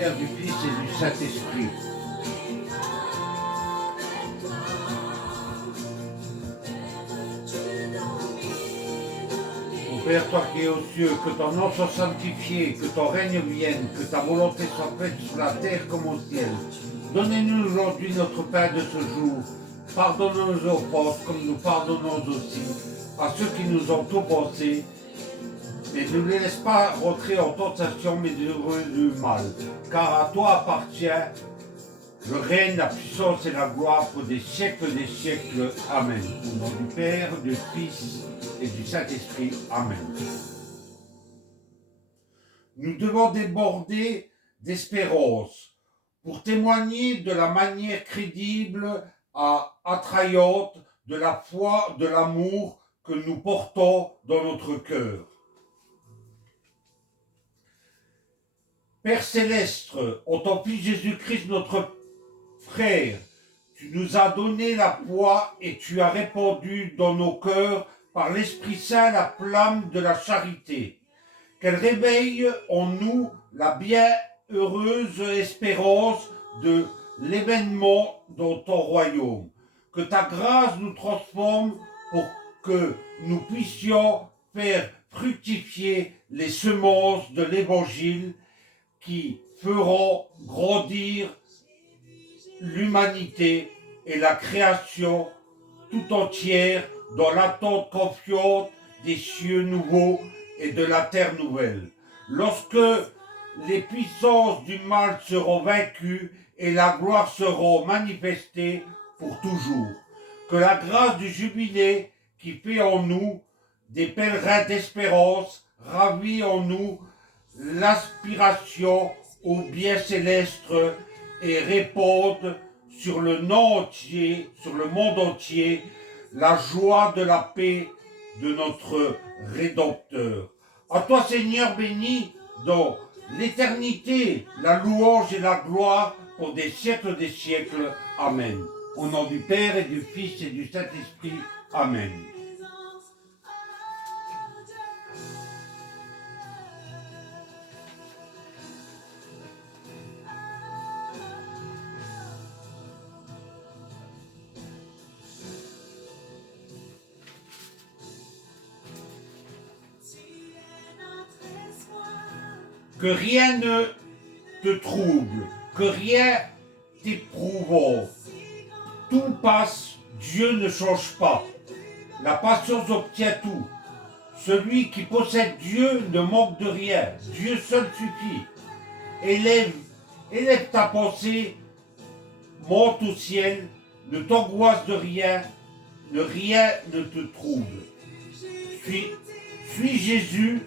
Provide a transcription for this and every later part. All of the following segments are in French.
Père, du Fils et du Saint-Esprit. Mon Père, toi qui es aux cieux, que ton nom soit sanctifié, que ton règne vienne, que ta volonté soit faite sur la terre comme au ciel. Donnez-nous aujourd'hui notre pain de ce jour. Pardonne-nous nos offenses comme nous pardonnons aussi à ceux qui nous ont offensés. Mais ne les laisse pas rentrer en tentation, mais délivre-nous du mal. Car à toi appartient le règne, la puissance et la gloire pour des siècles des siècles. Amen. Au nom du Père, du Fils et du Saint-Esprit. Amen. Nous devons déborder d'espérance pour témoigner de la manière crédible attrayante de la foi, de l'amour que nous portons dans notre cœur. Père céleste, en ton Fils Jésus-Christ, notre frère, tu nous as donné la foi et tu as répandu dans nos cœurs par l'Esprit Saint la flamme de la charité. Qu'elle réveille en nous la bienheureuse espérance de l'événement dans ton royaume. Que ta grâce nous transforme pour que nous puissions faire fructifier les semences de l'Évangile qui feront grandir l'humanité et la création tout entière dans l'attente confiante des cieux nouveaux et de la terre nouvelle. Lorsque les puissances du mal seront vaincues et la gloire seront manifestées pour toujours. Que la grâce du jubilé qui fait en nous des pèlerins d'espérance ravit en nous l'aspiration au bien céleste et répande sur le monde entier, la joie de la paix de notre Rédempteur. À toi, Seigneur, béni dans l'éternité, la louange et la gloire pour des siècles. Amen. Au nom du Père et du Fils et du Saint-Esprit. Amen. Que rien ne te trouble, que rien t'éprouvant. Tout passe, Dieu ne change pas. La patience obtient tout. Celui qui possède Dieu ne manque de rien. Dieu seul suffit. Élève ta pensée, monte au ciel, ne t'angoisse de rien, rien ne te trouble. Suis Jésus,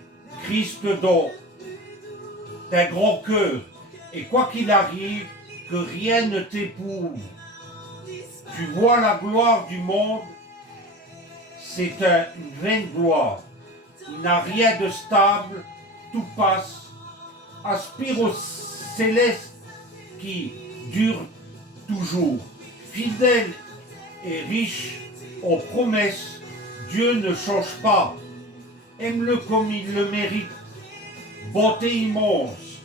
Christ dans d'un grand cœur, et quoi qu'il arrive, que rien ne t'éprouve. Tu vois la gloire du monde, c'est une vaine gloire. Il n'a rien de stable, tout passe. Aspire au céleste qui dure toujours. Fidèle et riche en promesses, Dieu ne change pas. Aime-le comme il le mérite. Bonté immense,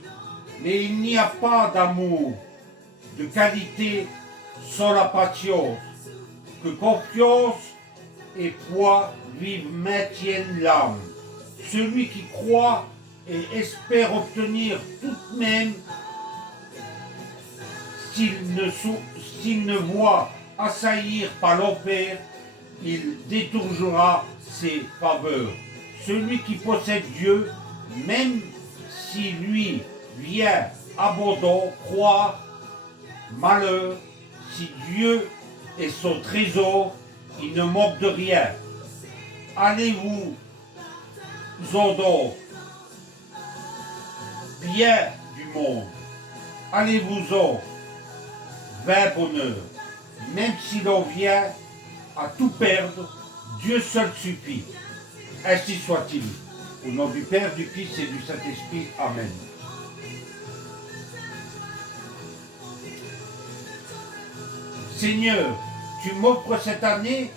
mais il n'y a pas d'amour, de qualité sans la patience. Que confiance et foi vivent maintiennent l'âme. Celui qui croit et espère obtenir tout de même, s'il ne voit assaillir par l'enfer, il détournera ses faveurs. Celui qui possède Dieu, même si lui vient abondant, croire, malheur, si Dieu est son trésor, il ne manque de rien. Allez-vous en donc, bien du monde, allez-vous-en, vain bonheur. Même si l'on vient à tout perdre, Dieu seul suffit. Ainsi soit-il. Au nom du Père, du Fils et du Saint-Esprit. Amen. Seigneur, tu m'offres cette année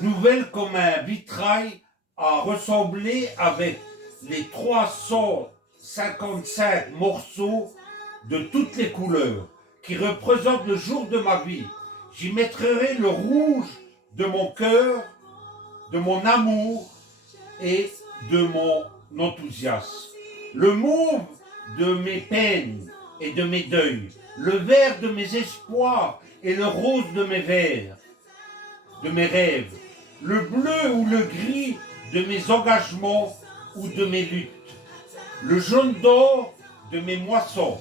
nouvelle comme un vitrail à ressembler avec les 300 55 morceaux de toutes les couleurs qui représentent le jour de ma vie. J'y mettrai le rouge de mon cœur, de mon amour et de mon enthousiasme. Le mauve de mes peines et de mes deuils. Le vert de mes espoirs et le rose de mes de mes rêves. Le bleu ou le gris de mes engagements ou de mes luttes. Le jaune d'or de mes moissons.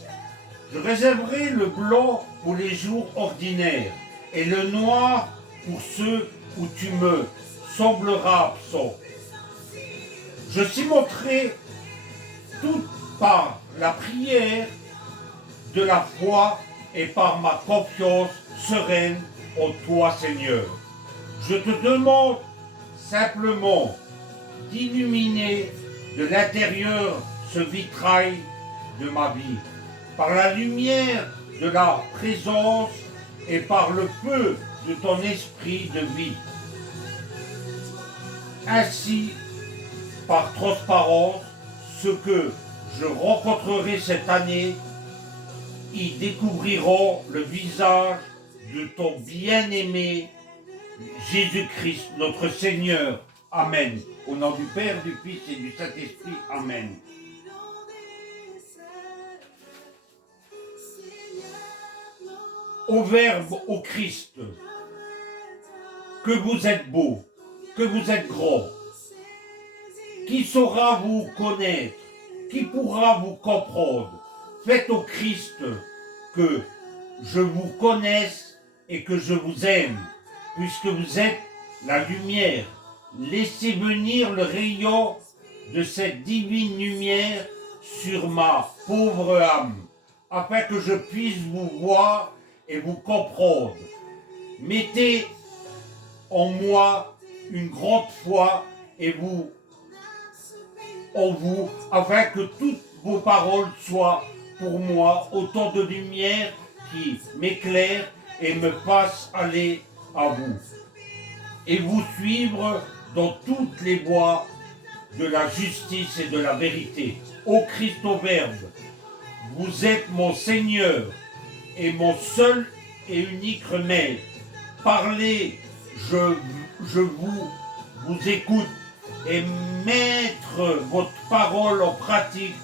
Je réserverai le blanc pour les jours ordinaires et le noir pour ceux où tu me sembleras absent. Je cimenterai tout par la prière de la foi et par ma confiance sereine en toi, Seigneur. Je te demande simplement d'illuminer de l'intérieur ce vitrail de ma vie, par la lumière de la présence et par le feu de ton esprit de vie. Ainsi, par transparence, ceux que je rencontrerai cette année y découvriront le visage de ton bien-aimé Jésus-Christ, notre Seigneur. Amen. Au nom du Père, du Fils et du Saint-Esprit. Amen. Au Verbe, au Christ, que vous êtes beau, que vous êtes grand. Qui saura vous connaître? Qui pourra vous comprendre? Faites au Christ que je vous connaisse et que je vous aime, puisque vous êtes la lumière. Laissez venir le rayon de cette divine lumière sur ma pauvre âme, afin que je puisse vous voir et vous comprendre. Mettez en moi une grande foi et vous en vous, afin que toutes vos paroles soient pour moi autant de lumière qui m'éclaire et me fasse aller à vous. Et vous suivre dans toutes les voies de la justice et de la vérité. Ô Christ au Verbe, vous êtes mon Seigneur et mon seul et unique remède. Parlez, je vous écoute, et mettre votre parole en pratique,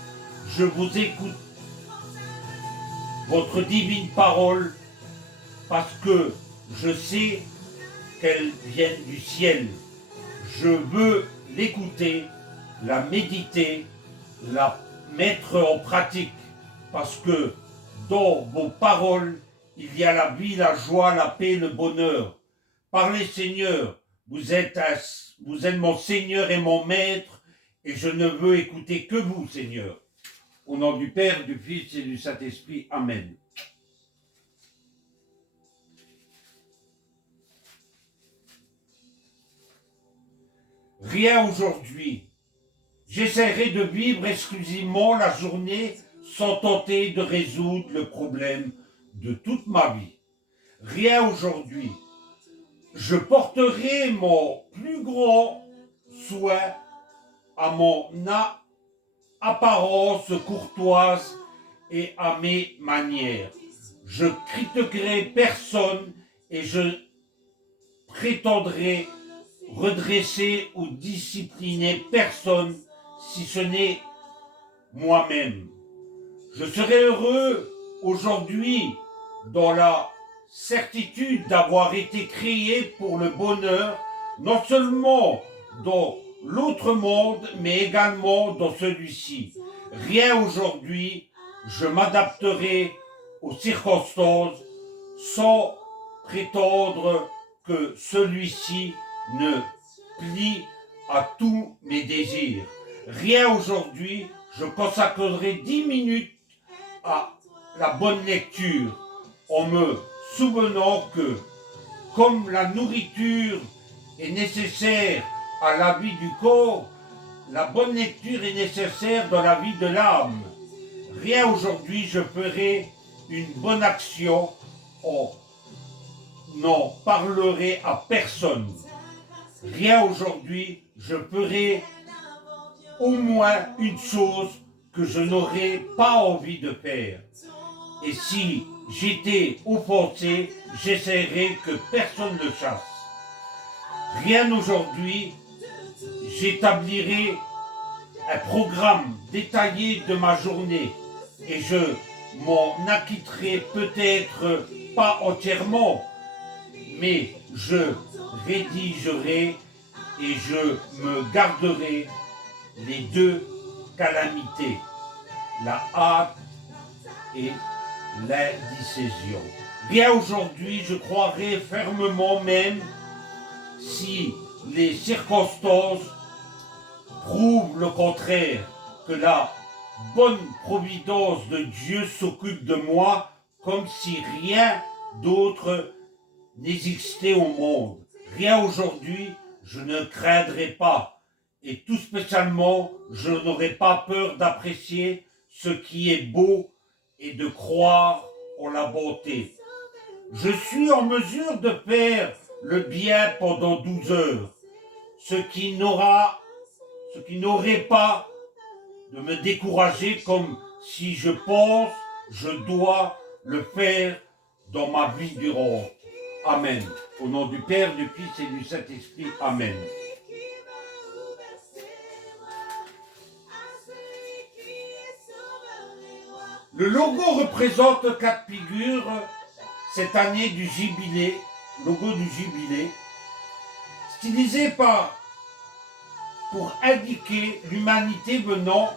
je vous écoute, votre divine parole, parce que je sais qu'elle vient du ciel. Je veux l'écouter, la méditer, la mettre en pratique, parce que dans vos paroles, il y a la vie, la joie, la paix, le bonheur. Parlez, Seigneur, vous êtes mon Seigneur et mon Maître, et je ne veux écouter que vous, Seigneur. Au nom du Père, du Fils et du Saint-Esprit. Amen. Rien aujourd'hui. J'essaierai de vivre exclusivement la journée sans tenter de résoudre le problème de toute ma vie. Rien aujourd'hui. Je porterai mon plus grand soin à mon apparence courtoise et à mes manières. Je critiquerai personne et je prétendrai redresser ou discipliner personne si ce n'est moi-même. Je serai heureux aujourd'hui dans la certitude d'avoir été créé pour le bonheur, non seulement dans l'autre monde, mais également dans celui-ci. Rien aujourd'hui, je m'adapterai aux circonstances sans prétendre que celui-ci ne plie à tous mes désirs. Rien aujourd'hui, je consacrerai 10 minutes à la bonne lecture en me souvenant que, comme la nourriture est nécessaire à la vie du corps, la bonne lecture est nécessaire dans la vie de l'âme. Rien aujourd'hui, je ferai une bonne action, on n'en parlerai à personne. Rien aujourd'hui, je ferai au moins une chose que je n'aurais pas envie de faire. Et si j'étais offensé, j'essaierais que personne ne chasse. Rien aujourd'hui, j'établirai un programme détaillé de ma journée et je m'en acquitterai peut-être pas entièrement, mais je rédigerai et je me garderai les deux calamités, la hâte et l'indécision. Bien aujourd'hui, je croirai fermement, même si les circonstances prouvent le contraire, que la bonne providence de Dieu s'occupe de moi comme si rien d'autre n'existait au monde. Rien aujourd'hui, je ne craindrai pas. Et tout spécialement, je n'aurai pas peur d'apprécier ce qui est beau et de croire en la bonté. Je suis en mesure de faire le bien pendant 12 heures, ce qui n'aurait pas de me décourager comme si je pense je dois le faire dans ma vie durante. Amen. Au nom du Père, du Fils et du Saint-Esprit. Amen. Le logo représente 4 figures cette année du jubilé, logo du jubilé, stylisé pour indiquer l'humanité venant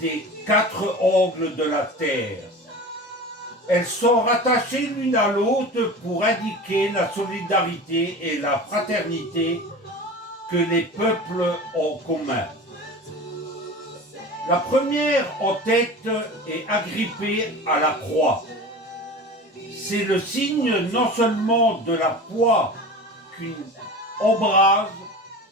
des 4 angles de la terre. Elles sont rattachées l'une à l'autre pour indiquer la solidarité et la fraternité que les peuples ont en commun. La première en tête est agrippée à la croix. C'est le signe non seulement de la foi qu'une ombrage,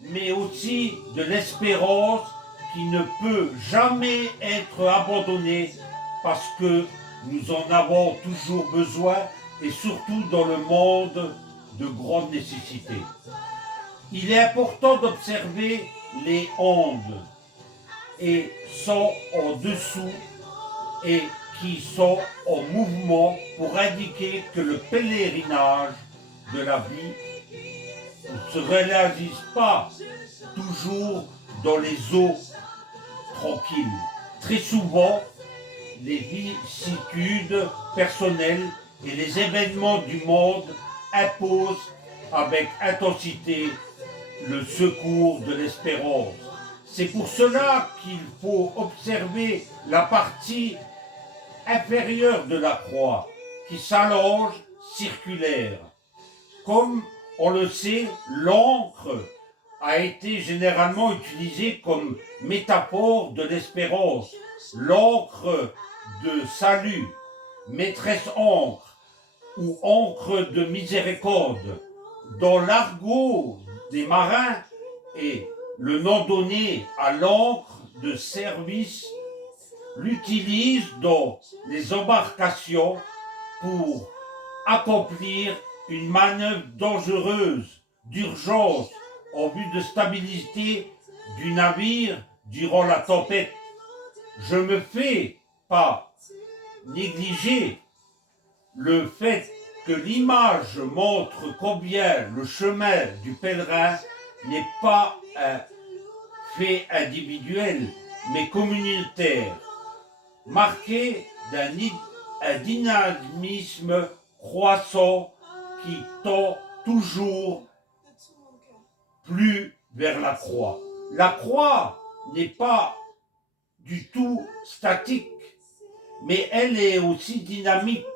mais aussi de l'espérance qui ne peut jamais être abandonnée parce que nous en avons toujours besoin et surtout dans le monde de grande nécessité. Il est important d'observer les ondes et sont en dessous et qui sont en mouvement pour indiquer que le pèlerinage de la vie ne se réalise pas toujours dans les eaux tranquilles. Très souvent, les vicissitudes personnelles et les événements du monde imposent avec intensité le secours de l'espérance. C'est pour cela qu'il faut observer la partie inférieure de la croix qui s'allonge circulaire. Comme on le sait, l'encre a été généralement utilisée comme métaphore de l'espérance. L'encre de salut, maîtresse encre ou encre de miséricorde. Dans l'argot des marins et le nom donné à l'encre de service l'utilise dans les embarcations pour accomplir une manœuvre dangereuse, d'urgence, en vue de stabilité du navire durant la tempête. Je ne me fais pas négliger le fait que l'image montre combien le chemin du pèlerin n'est pas un fait individuel, mais communautaire, marqué d'un dynamisme croissant qui tend toujours plus vers la croix. La croix n'est pas du tout statique, mais elle est aussi dynamique.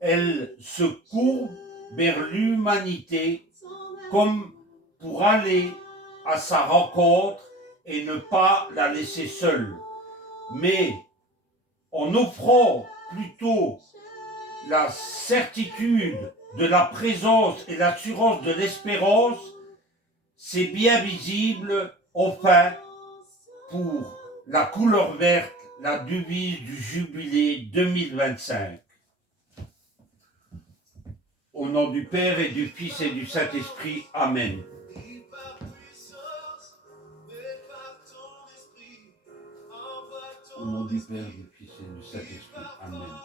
Elle se courbe vers l'humanité comme pour aller à sa rencontre et ne pas la laisser seule. Mais en offrant plutôt la certitude de la présence et l'assurance de l'espérance, c'est bien visible, enfin, pour la couleur verte, la devise du jubilé 2025. Au nom du Père et du Fils et du Saint-Esprit, Amen. du Père, du Fils et du Saint-Esprit. Amen.